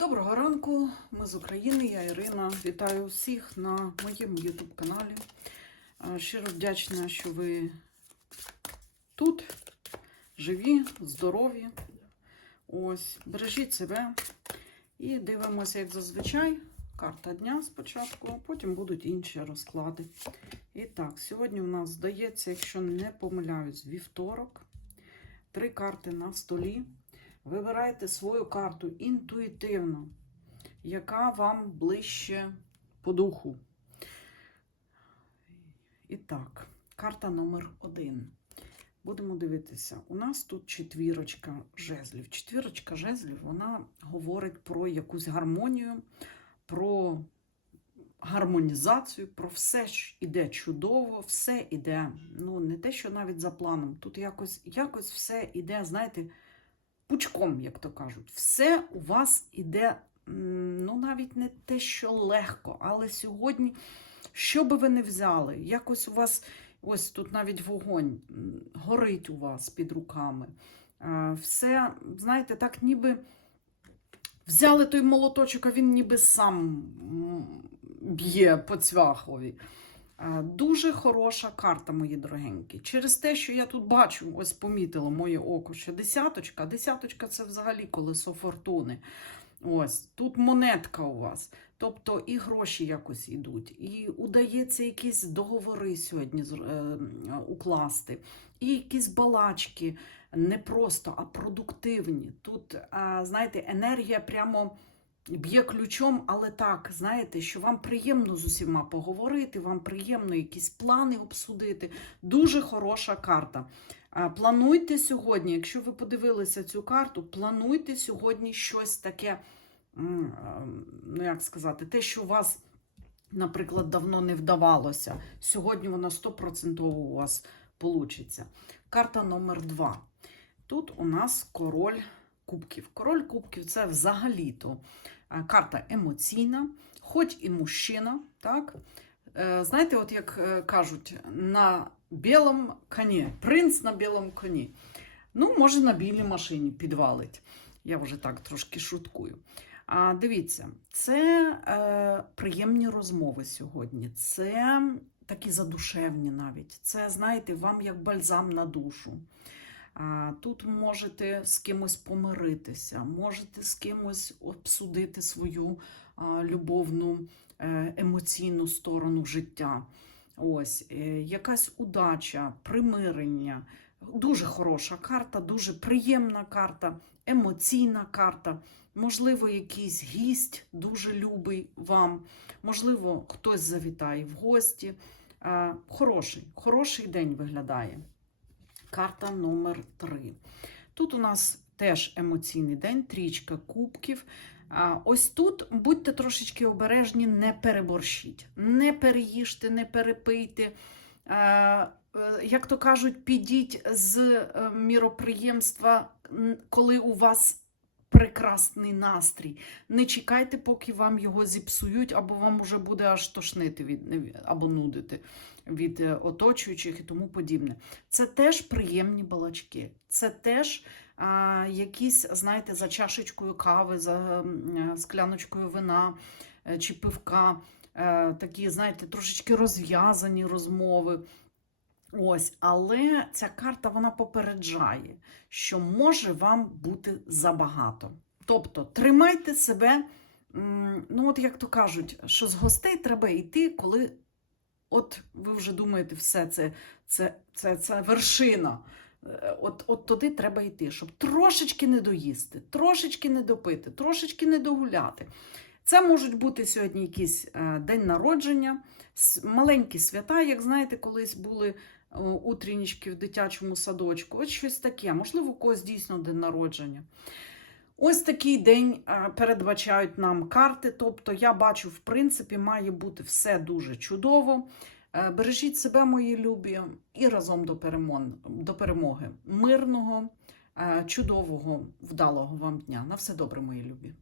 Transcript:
Доброго ранку, ми з України, я Ірина. Вітаю усіх на моєму YouTube каналі. Щиро вдячна, що ви тут, живі, здорові. Ось, бережіть себе і дивимося, як зазвичай, карта дня спочатку, потім будуть інші розклади. І так, сьогодні у нас здається, якщо не помиляюсь, вівторок. Три карти на столі. Вибирайте свою карту інтуїтивно, яка вам ближче по духу. І так, карта номер один. Будемо дивитися. У нас тут четвірочка жезлів. Четвірочка жезлів вона говорить про якусь гармонію, про гармонізацію, про все що іде чудово, все іде, ну, не те, що навіть за планом. Тут якось, якось все іде, знаєте, пучком, як то кажуть. Все у вас іде, ну, навіть не те, що легко, але сьогодні, що би ви не взяли, якось у вас, ось тут навіть вогонь горить у вас під руками. Все, знаєте, так ніби взяли той молоточок, а він ніби сам б'є по цвяхові. Дуже хороша карта, мої дорогенькі. Через те, що я тут бачу, ось помітило моє око, що десяточка, десяточка це взагалі колесо фортуни. Ось тут монетка у вас. Тобто і гроші якось йдуть, і удається якісь договори сьогодні е, укласти, і якісь балачки не просто, а продуктивні. Тут, знаєте, енергія прямо б'є ключом, але так, знаєте, що вам приємно з усіма поговорити, вам приємно якісь плани обсудити. Дуже хороша карта. Плануйте сьогодні, якщо ви подивилися цю карту, плануйте сьогодні щось таке, ну як сказати, те, що у вас, наприклад, давно не вдавалося. Сьогодні воно 100% у вас вийде. Карта номер два. Тут у нас король кубків. Король кубків це взагалі-то е, карта емоційна, хоч і мужчина, так? Е, Знаєте, от як е, кажуть, на білому коні, принц на білому коні. Ну, може, на білій машині підвалить. Я вже так трошки шуткую. А дивіться, це е, приємні розмови сьогодні. Це такі задушевні навіть. Це, знаєте, вам як бальзам на душу. Тут можете з кимось помиритися, можете з кимось обсудити свою любовну е, емоційну сторону життя. Ось е, якась удача, примирення. Дуже хороша карта, дуже приємна карта, емоційна карта. Можливо, якийсь гість дуже любий вам. Можливо, хтось завітає в гості. Е, Хороший, хороший день виглядає. Карта номер 3. Тут у нас теж емоційний день, трічка кубків. Ось тут будьте трошечки обережні, не переборщіть, не переїжте, не перепийте. Е, Як то кажуть, підіть з е, міроприємства, коли у вас прекрасний настрій. Не чекайте, поки вам його зіпсують, або вам уже буде аж тошнити від, або нудити від е, оточуючих і тому подібне. Це теж приємні балачки. Це теж а, якісь, знаєте, за чашечкою кави, за е, скляночкою вина е, чи пивка. Такі, знаєте, трошечки розв'язані розмови. Ось, але ця карта вона попереджає, що може вам бути забагато. Тобто тримайте себе, ну от як то кажуть, що з гостей треба йти, коли от ви вже думаєте, все це, це, це, це вершина. Е, От, от туди треба йти, щоб трошечки не доїсти, трошечки не допити, трошечки не догуляти. Це можуть бути сьогодні якийсь е, день народження, маленькі свята, як знаєте, колись були утрінічки в дитячому садочку. Ось щось таке. Можливо, у когось дійсно день народження. Ось такий день е, передбачають нам карти. Тобто, я бачу, в принципі, має бути все дуже чудово. Е, Бережіть себе, мої любі, і разом до, перемоги. Мирного, е, чудового, вдалого вам дня. На все добре, мої любі.